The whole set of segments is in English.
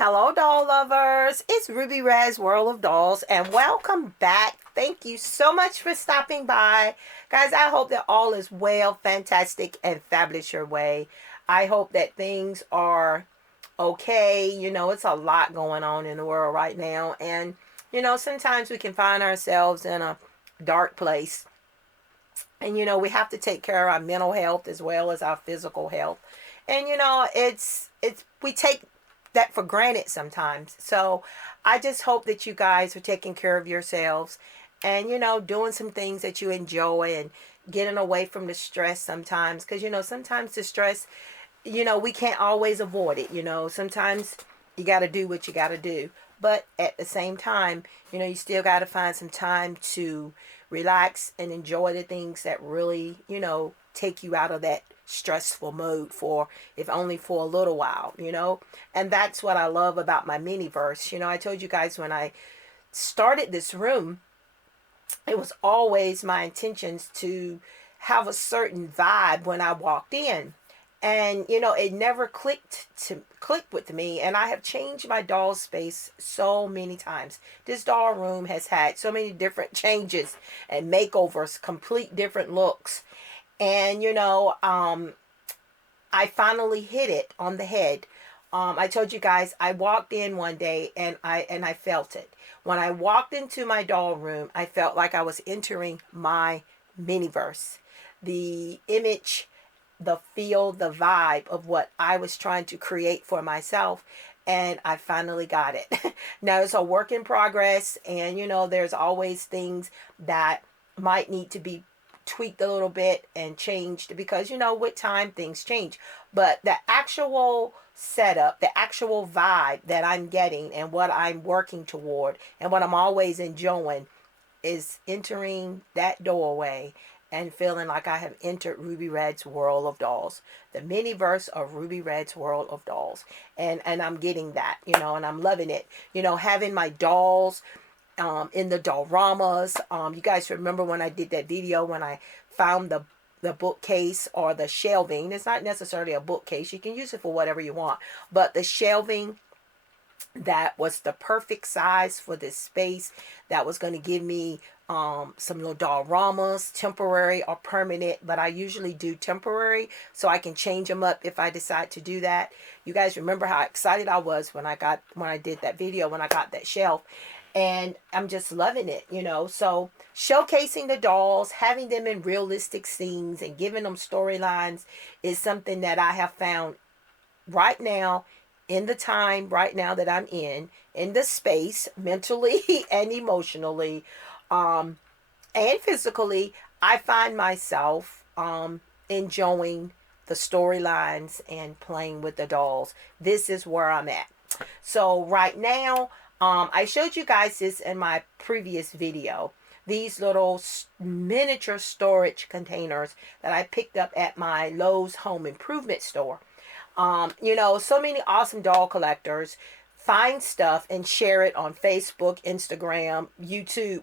Hello, doll lovers. It's Ruby Red's World of Dolls, and welcome back. Thank you so much for stopping by. Guys, I hope that all is well, fantastic, and fabulous your way. I hope that things are okay. It's a lot going on in the world right now, and, sometimes we can find ourselves in a dark place. And, we have to take care of our mental health as well as our physical health. And, we take that for granted sometimes. So I just hope that you guys are taking care of yourselves and, doing some things that you enjoy and getting away from the stress sometimes. Because, sometimes the stress, we can't always avoid it. Sometimes you got to do what you got to do. But at the same time, you still got to find some time to relax and enjoy the things that really, take you out of that stressful mode for, if only for a little while. And that's what I love about my MiniVerse. I told you guys when I started this room, it was always my intentions to have a certain vibe when I walked in. And it never click with me, and I have changed my doll space so many times. This doll room has had so many different changes and makeovers, complete different looks. And I finally hit it on the head. I told you guys I walked in one day and I felt it. When I walked into my doll room, I felt like I was entering my MiniVerse. The image, the feel, the vibe of what I was trying to create for myself, and I finally got it. Now it's a work in progress, and there's always things that might need to be tweaked a little bit and changed because with time things change. But the actual setup, the actual vibe that I'm getting and what I'm working toward and what I'm always enjoying is entering that doorway and feeling like I have entered Ruby Red's World of Dolls, the MiniVerse of Ruby Red's World of Dolls. And I'm getting that, and I'm loving it. Having my dolls in the dollramas. You guys remember when I did that video when I found the bookcase or the shelving. It's not necessarily a bookcase. You can use it for whatever you want. But the shelving that was the perfect size for this space that was going to give me some little dollramas, temporary or permanent, but I usually do temporary so I can change them up if I decide to do that. You guys remember how excited I was when I did that video, when I got that shelf, and I'm just loving it, so showcasing the dolls, having them in realistic scenes and giving them storylines is something that I have found right now, in the time right now that I'm in the space, mentally and emotionally, and physically. I find myself enjoying the storylines and playing with the dolls. This is where I'm at. So right now, I showed you guys this in my previous video. These little miniature storage containers that I picked up at my Lowe's home improvement store. So many awesome doll collectors find stuff and share it on Facebook, Instagram, YouTube,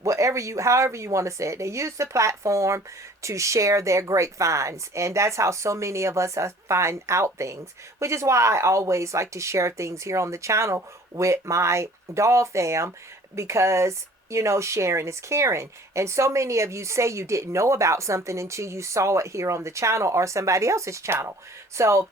however you want to say it. They use the platform to share their great finds. And that's how so many of us find out things, which is why I always like to share things here on the channel with my doll fam, because sharing is caring. And so many of you say you didn't know about something until you saw it here on the channel or somebody else's channel. So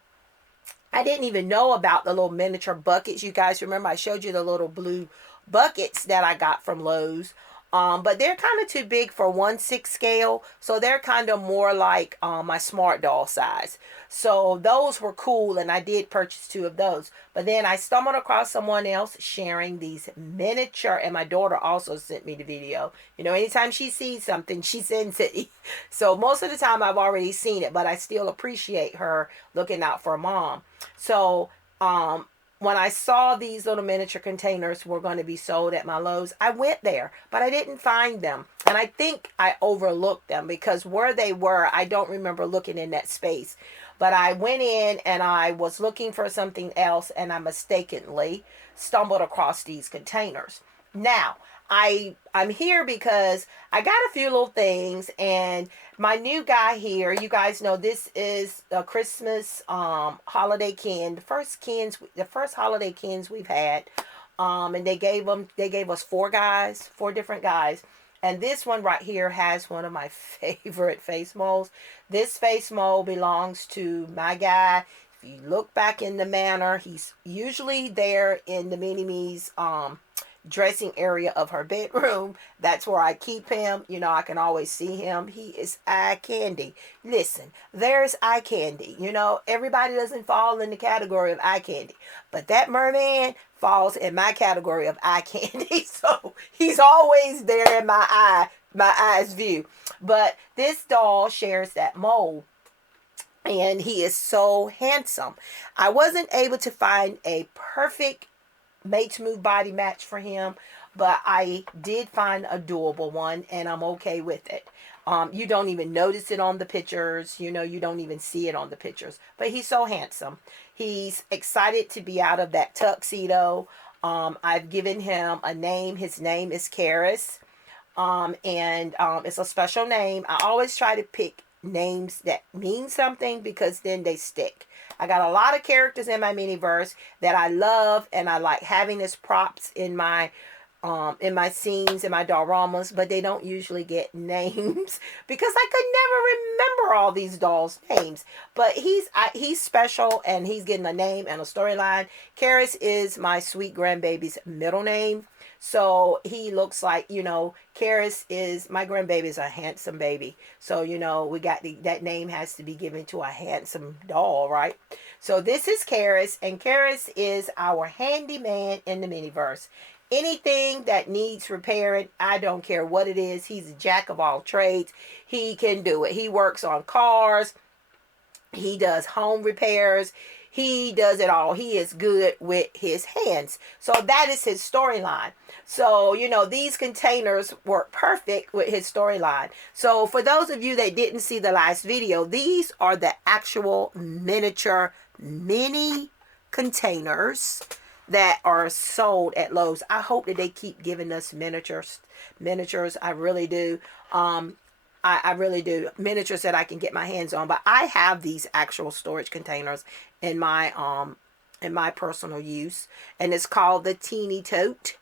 I didn't even know about the little miniature buckets. You guys remember I showed you the little blue buckets that I got from Lowe's. But they're kind of too big for 1/6 scale. So they're kind of more like my smart doll size. So those were cool, and I did purchase 2 of those. But then I stumbled across someone else sharing these miniature, and my daughter also sent me the video. Anytime she sees something, she sends it. So most of the time I've already seen it, but I still appreciate her looking out for mom. So when I saw these little miniature containers were going to be sold at my Lowe's, I went there, but I didn't find them. And I think I overlooked them because where they were, I don't remember looking in that space. But I went in and I was looking for something else, and I mistakenly stumbled across these containers. Now, I'm here because I got a few little things, and my new guy here, you guys know this is a Christmas holiday can, the first holiday cans we've had. And they gave us four different guys. And this one right here has one of my favorite face molds. This face mold belongs to my guy. If you look back in the manor, he's usually there in the Mini Me's dressing area of her bedroom. That's where I keep him. You know, I can always see him. He is eye candy. Listen, there's eye candy. You know, everybody doesn't fall in the category of eye candy, but that merman falls in my category of eye candy. So he's always there in my eyes view. But this doll shares that mold, and he is so handsome. I wasn't able to find a perfect made to move body match for him, but I did find a doable one, and I'm okay with it. You don't even notice it on the pictures. You know, you don't even see it on the pictures. But he's so handsome. He's excited to be out of that tuxedo. I've given him a name. His name is Caris. And it's a special name. I always try to pick names that mean something because then they stick. I got a lot of characters in my MiniVerse that I love, and I like having as props in my scenes, in my dioramas, but they don't usually get names because I could never remember all these dolls' names. But he's special, and he's getting a name and a storyline. Caris is my sweet grandbaby's middle name. So he looks like, you know, Caris is, my grandbaby is a handsome baby. So, you know, we got that name has to be given to a handsome doll, right? So this is Caris, and Caris is our handyman in the MiniVerse. Anything that needs repairing, I don't care what it is. He's a jack of all trades. He can do it. He works on cars. He does home repairs. He does it all. He is good with his hands. So that is his storyline. So, you know, these containers work perfect with his storyline. So for those of you that didn't see the last video, these are the actual miniature mini containers that are sold at Lowe's. I hope that they keep giving us miniatures. I really do. I really do. Miniatures that I can get my hands on. But I have these actual storage containers in my personal use. And it's called the Teeny Tote.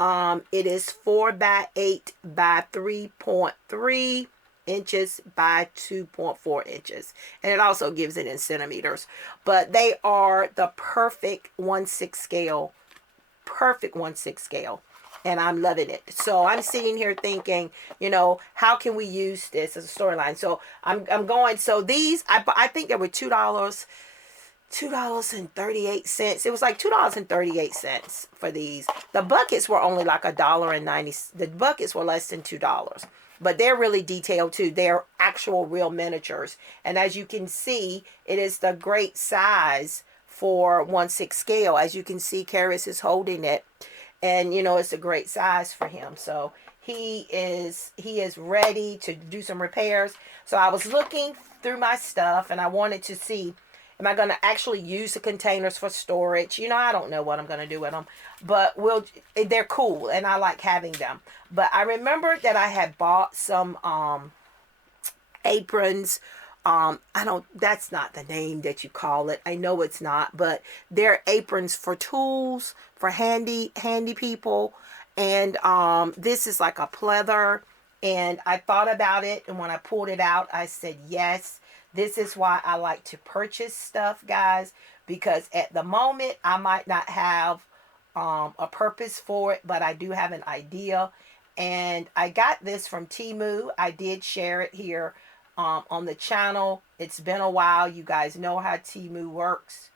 It is 4 by 8 by 3.3 inches by 2.4 inches. And it also gives it in centimeters. But they are the perfect 1/6 scale. Perfect 1/6 scale. And I'm loving it. So I'm sitting here thinking, you know, how can we use this as a storyline? So I'm going, so these, I think they were $2.38. It was like $2.38 for these. The buckets were only like $1.90. The buckets were less than $2. But they're really detailed too. They're actual real miniatures. And as you can see, it is the great size for 1/6 scale. As you can see, Caris is holding it. And, you know, it's a great size for him. So he is ready to do some repairs. So I was looking through my stuff, and I wanted to see, am I going to actually use the containers for storage? You know, I don't know what I'm going to do with them. But they're cool, and I like having them. But I remember that I had bought some aprons. That's not the name that you call it. I know it's not, but they're aprons for tools, for handy people. And this is like a pleather. And I thought about it, and when I pulled it out, I said, yes, this is why I like to purchase stuff, guys, because at the moment I might not have a purpose for it, but I do have an idea. And I got this from Temu. I did share it here on the channel. It's been a while. You guys know how Temu works.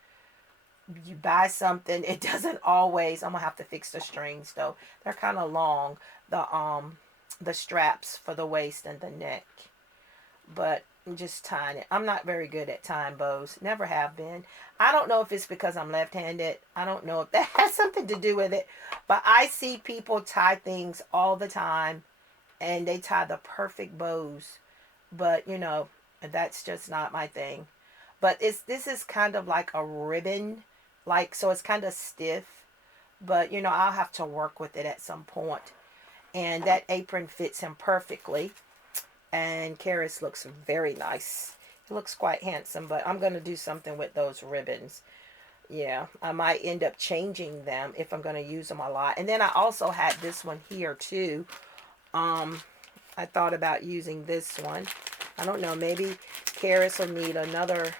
You buy something, it doesn't always. I'm gonna have to fix the strings though. They're kind of long, the straps for the waist and the neck. But I'm just tying it. I'm not very good at tying bows. Never have been. I don't know if it's because I'm left-handed. I don't know if that has something to do with it. But I see people tie things all the time, and they tie the perfect bows. But, you know, that's just not my thing. But this is kind of like a ribbon. Like, so it's kind of stiff. but you know, I'll have to work with it at some point. And that apron fits him perfectly. And Caris looks very nice. He looks quite handsome, but I'm going to do something with those ribbons. Yeah, I might end up changing them if I'm going to use them a lot. And then I also had this one here too. I thought about using this one. I don't know, maybe Caris will need another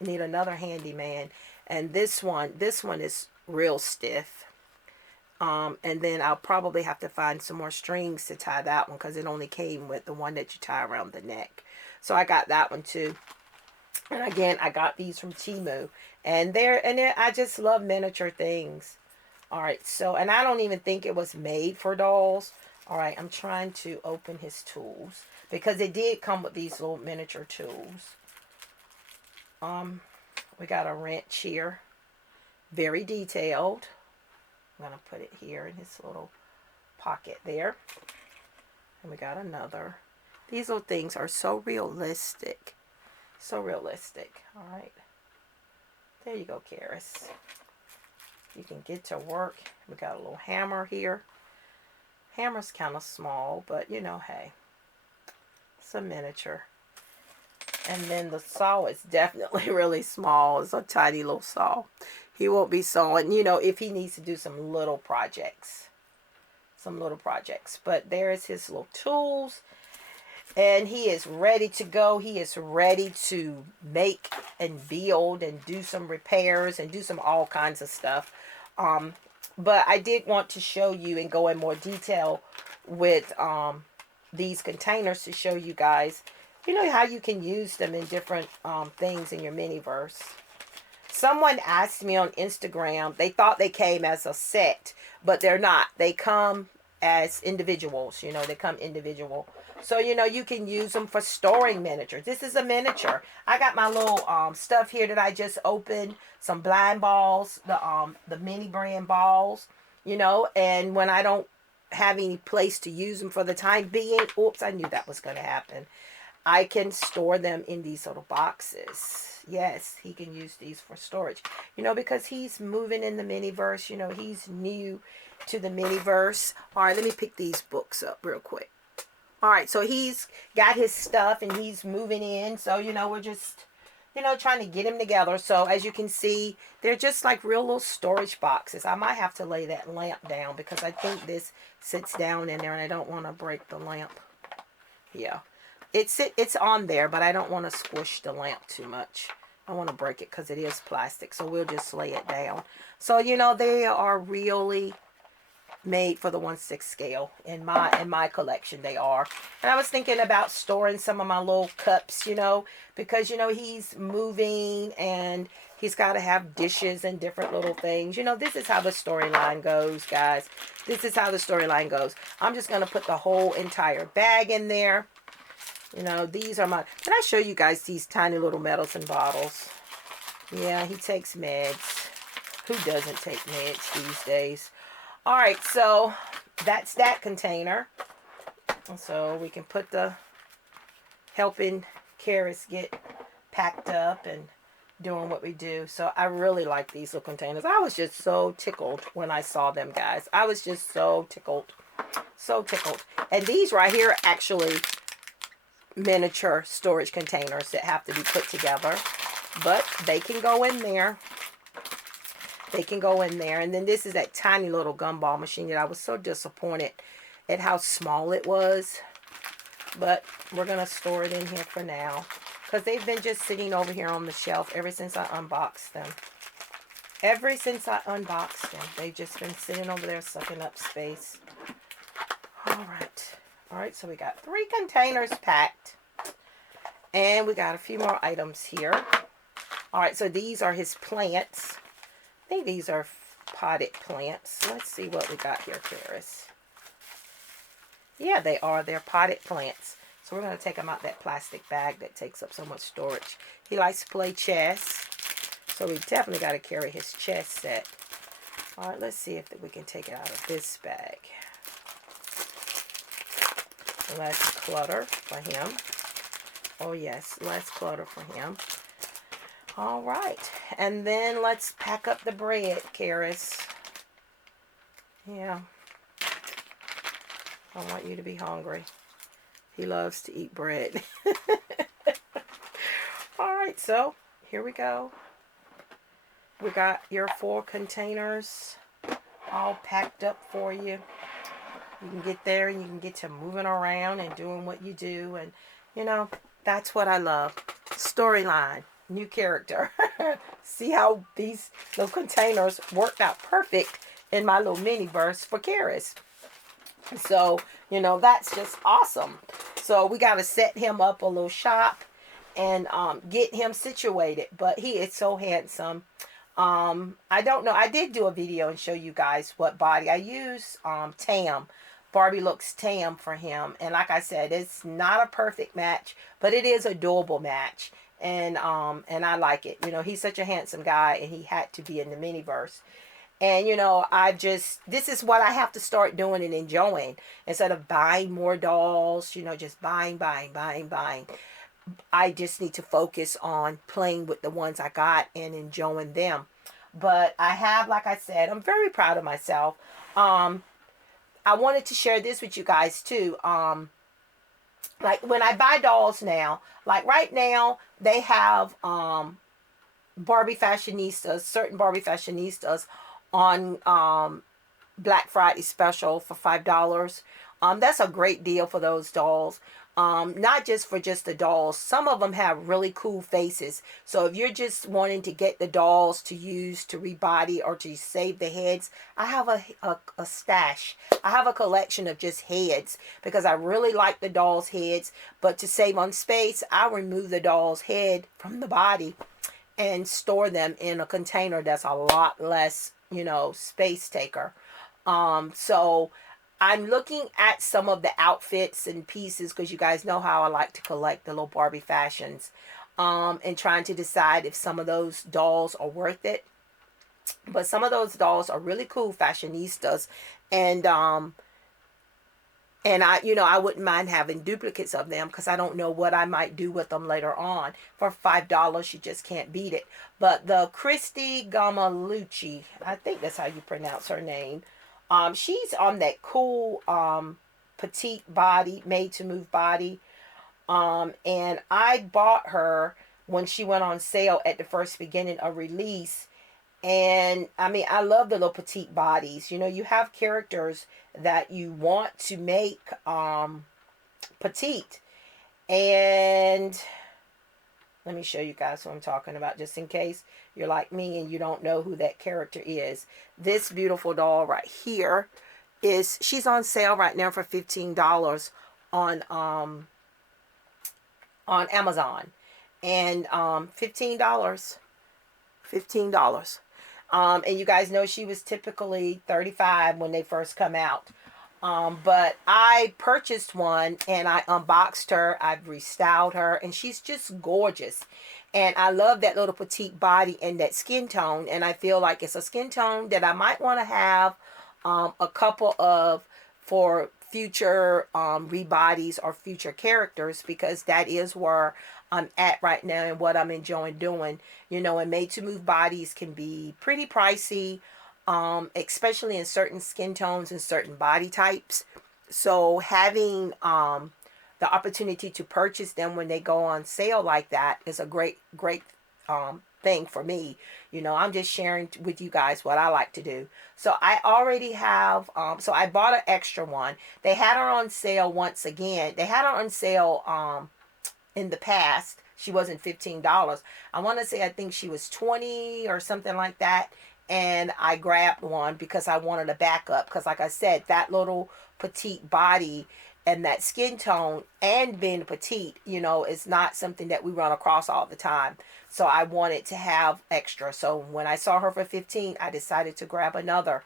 handyman. And this one is real stiff. And then I'll probably have to find some more strings to tie that one, because it only came with the one that you tie around the neck. So I got that one too. And again, I got these from Temu. And I just love miniature things. All right, so, and I don't even think it was made for dolls. All right, I'm trying to open his tools, because it did come with these little miniature tools. We got a wrench here. Very detailed. I'm going to put it here in his little pocket there. And we got another. These little things are so realistic. So realistic. All right. There you go, Caris. You can get to work. We got a little hammer here. Hammer's kind of small, but you know, hey. It's a miniature. And then the saw is definitely really small. It's a tiny little saw. He won't be sawing, you know, if he needs to do some little projects. But there's his little tools. And he is ready to go. He is ready to make and build and do some repairs and do some all kinds of stuff. But I did want to show you and go in more detail with these containers to show you guys, you know, how you can use them in different things in your MiniVerse. Someone asked me on Instagram, they thought they came as a set, but they're not. They come as individuals, you know, they come individual. So, you know, you can use them for storing miniatures. This is a miniature. I got my little stuff here that I just opened. Some blind balls, the mini brand balls, you know, and when I don't have any place to use them for the time being, oops, I knew that was going to happen. I can store them in these little boxes. Yes, he can use these for storage. You know, because he's moving in the MiniVerse. You know, he's new to the MiniVerse. All right, let me pick these books up real quick. All right, so he's got his stuff and he's moving in. So, you know, we're just, you know, trying to get him together. So, as you can see, they're just like real little storage boxes. I might have to lay that lamp down because I think this sits down in there and I don't want to break the lamp. Yeah. It's on there, but I don't want to squish the lamp too much. I want to break it because it is plastic, so we'll just lay it down. So, you know, they are really made for the 1/6 scale. In my collection, they are. And I was thinking about storing some of my little cups, you know, because, you know, he's moving and he's got to have dishes and different little things. You know, this is how the storyline goes, guys. This is how the storyline goes. I'm just going to put the whole entire bag in there. You know, these are my... Can I show you guys these tiny little medicine bottles? Yeah, he takes meds. Who doesn't take meds these days? All right, so that's that container. So we can put the... helping Caris get packed up and doing what we do. So I really like these little containers. I was just so tickled when I saw them, guys. I was just so tickled. So tickled. And these right here are actually miniature storage containers that have to be put together, but they can go in there. They can go in there. And then this is that tiny little gumball machine that I was so disappointed at how small it was, but we're gonna store it in here for now because they've been just sitting over here on the shelf ever since I unboxed them. Ever since I unboxed them, they've just been sitting over there sucking up space. All right, so we got 3 containers packed. And we got a few more items here. All right, so these are his plants. I think these are potted plants. Let's see what we got here, Caris. Yeah, they are. They're potted plants. So we're going to take them out that plastic bag that takes up so much storage. He likes to play chess. So we definitely got to carry his chess set. All right, let's see if we can take it out of this bag. Less clutter for him. Oh yes, less clutter for him. All right, and then let's pack up the bread, Caris. Yeah. I want you to be hungry. He loves to eat bread. All right, so here we go. We got your 4 containers all packed up for you. You can get there and you can get to moving around and doing what you do. And, you know, that's what I love. Storyline, new character. See how these little containers worked out perfect in my little mini-verse for Caris. So, you know, that's just awesome. So we got to set him up a little shop and get him situated. But he is so handsome. I don't know. I did do a video and show you guys what body I use. Tam. Barbie looks Tam for him. And like I said, it's not a perfect match, but it is a doable match. And I like it. You know, he's such a handsome guy and he had to be in the mini-verse. And, you know, this is what I have to start doing and enjoying. Instead of buying more dolls, you know, just buying. I just need to focus on playing with the ones I got and enjoying them. But I have, like I said, I'm very proud of myself. I wanted to share this with you guys too. Like when I buy dolls now, like right now, they have Barbie fashionistas, certain Barbie fashionistas on Black Friday special for $5. That's a great deal for those dolls. Not just for just the dolls. Some of them have really cool faces. So if you're just wanting to get the dolls to use to rebody or to save the heads, I have a stash. I have a collection of just heads because I really like the dolls' heads. But to save on space, I remove the doll's head from the body and store them in a container that's a lot less, you know, space taker. So I'm looking at some of the outfits and pieces because you guys know how I like to collect the little Barbie fashions, and trying to decide if some of those dolls are worth it. But some of those dolls are really cool fashionistas, and I, you know, I wouldn't mind having duplicates of them because I don't know what I might do with them later on. For $5, you just can't beat it. But the Christy Gamalucci, I think that's how you pronounce her name. She's on that cool petite body, made to move body. And I bought her when she went on sale at the first beginning of release. And I mean, I love the little petite bodies. You know, you have characters that you want to make petite. And let me show you guys what I'm talking about, just in case you're like me and you don't know who that character is. This beautiful doll right here she's on sale right now for $15 on Amazon. And $15. And you guys know she was typically $35 when they first come out. But I purchased one and I unboxed her. I've restyled her and she's just gorgeous. And I love that little petite body and that skin tone. And I feel like it's a skin tone that I might want to have a couple of for future rebodies or future characters, because that is where I'm at right now and what I'm enjoying doing. You know, and made to move bodies can be pretty pricey. Especially in certain skin tones and certain body types. So having the opportunity to purchase them when they go on sale like that is a great thing for me. You know, I'm just sharing with you guys what I like to do. So I already have, so I bought an extra one. They had her on sale once again. They had her on sale in the past. She wasn't $15. I want to say, I think she was $20 or something like that. And I grabbed one because I wanted a backup. Because like I said, that little petite body and that skin tone and being petite, you know, is not something that we run across all the time. So I wanted to have extra. So when I saw her for $15, I decided to grab another.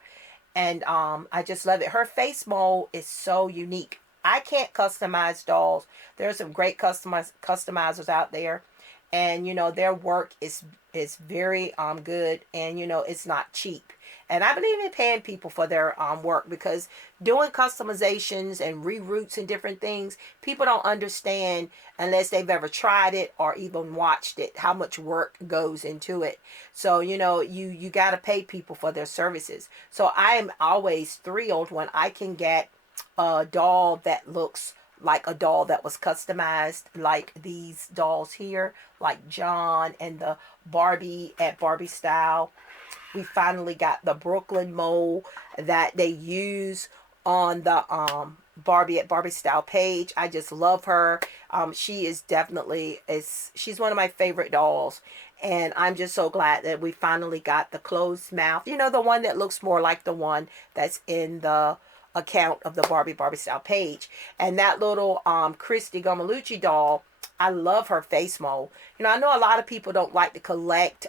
And I just love it. Her face mold is so unique. I can't customize dolls. There's some great customizers out there. And, you know, their work is very good. And, you know, it's not cheap. And I believe in paying people for their work, because doing customizations and reroutes and different things, people don't understand unless they've ever tried it or even watched it, how much work goes into it. So, you know, you got to pay people for their services. So I am always thrilled when I can get a doll that looks like a doll that was customized, like these dolls here, like John and the Barbie at Barbie Style. We finally got the Brooklyn mole that they use on the Barbie at Barbie Style page. I just love her. She is definitely, she's one of my favorite dolls. And I'm just so glad that we finally got the closed mouth. You know, the one that looks more like the one that's in the account of the Barbie Style page. And that little Christy Gomalucci doll, I love her face mold. You know, I know a lot of people don't like to collect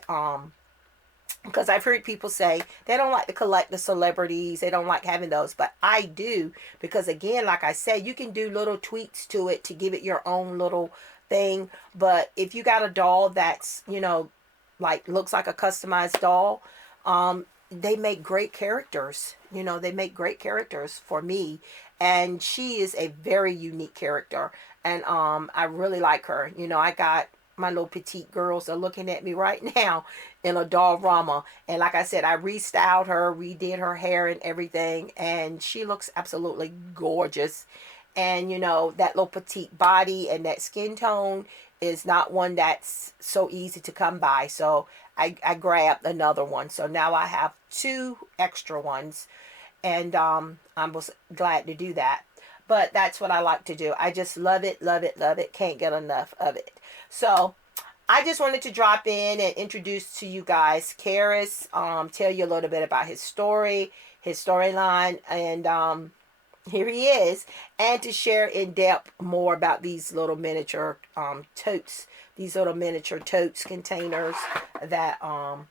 because I've heard people say they don't like to collect the celebrities, they don't like having those, but I do, because again, like I said, you can do little tweaks to it to give it your own little thing. But if you got a doll that's, you know, like looks like a customized doll, they make great characters. You know, they make great characters for me, and she is a very unique character, and I really like her. You know, I got my little petite girls are looking at me right now in a dollrama, and like I said, I restyled her, redid her hair and everything, and she looks absolutely gorgeous. And you know, that little petite body and that skin tone is not one that's so easy to come by. So I grabbed another one. So now I have 2 extra ones, and I was glad to do that. But that's what I like to do. I just love it, love it, love it. Can't get enough of it. So I just wanted to drop in and introduce to you guys Caris, tell you a little bit about his story, his storyline, and here he is, and to share in depth more about these little miniature totes, these little miniature totes containers that are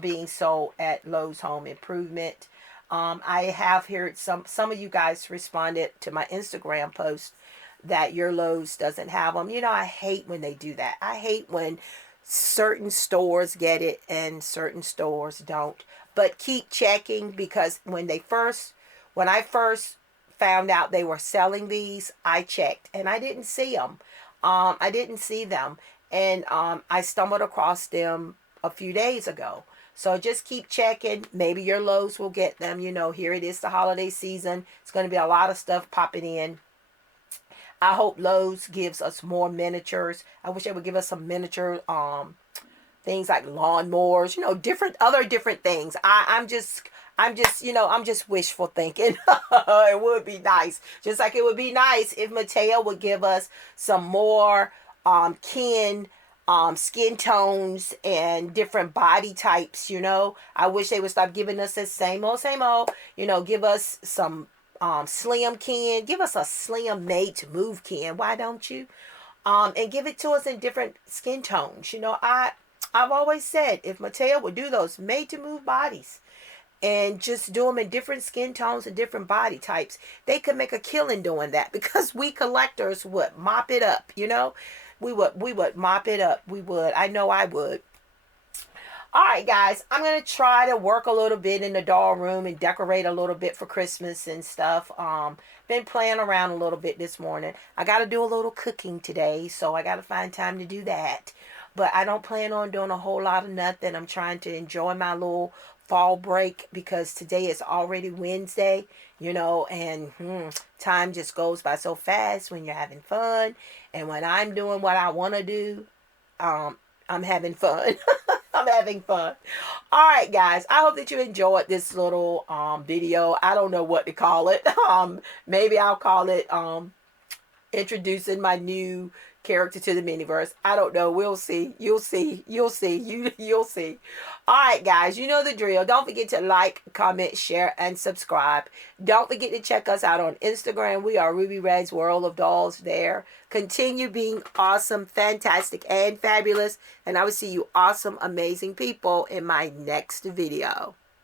being sold at Lowe's Home Improvement. I have heard some of you guys responded to my Instagram post that your Lowe's doesn't have them. You know, I hate when they do that. I hate when certain stores get it and certain stores don't. But keep checking, because when I first found out they were selling these, I checked and I didn't see them. I didn't see them, and I stumbled across them a few days ago. So just keep checking. Maybe your Lowe's will get them. You know, here it is, the holiday season. It's going to be a lot of stuff popping in. I hope Lowe's gives us more miniatures. I wish they would give us some miniature things like lawnmowers, you know, other different things. I'm just, you know, I'm just wishful thinking. It would be nice. Just like it would be nice if Mateo would give us some more skin tones and different body types, you know. I wish they would stop giving us the same old, you know, give us some slim Ken. Give us a slim made to move Ken. Why don't you? And give it to us in different skin tones. You know, I've always said if Mateo would do those made to move bodies and just do them in different skin tones and different body types, they could make a killing doing that, because we collectors would mop it up, you know. We would mop it up. We would. I know I would. All right, guys, I'm going to try to work a little bit in the doll room and decorate a little bit for Christmas and stuff. Been playing around a little bit this morning. I got to do a little cooking today, so I got to find time to do that. But I don't plan on doing a whole lot of nothing. I'm trying to enjoy my little fall break, because today is already Wednesday, you know, and time just goes by so fast when you're having fun. And when I'm doing what I want to do, I'm having fun. I'm having fun. All right, guys. I hope that you enjoyed this little video. I don't know what to call it. Maybe I'll call it introducing my new character to the MiniVerse. I don't know. We'll see. You'll see. You'll see. You'll see. All right, guys. You know the drill. Don't forget to like, comment, share, and subscribe. Don't forget to check us out on Instagram. We are Ruby Red's World of Dolls there. Continue being awesome, fantastic, and fabulous. And I will see you awesome, amazing people in my next video.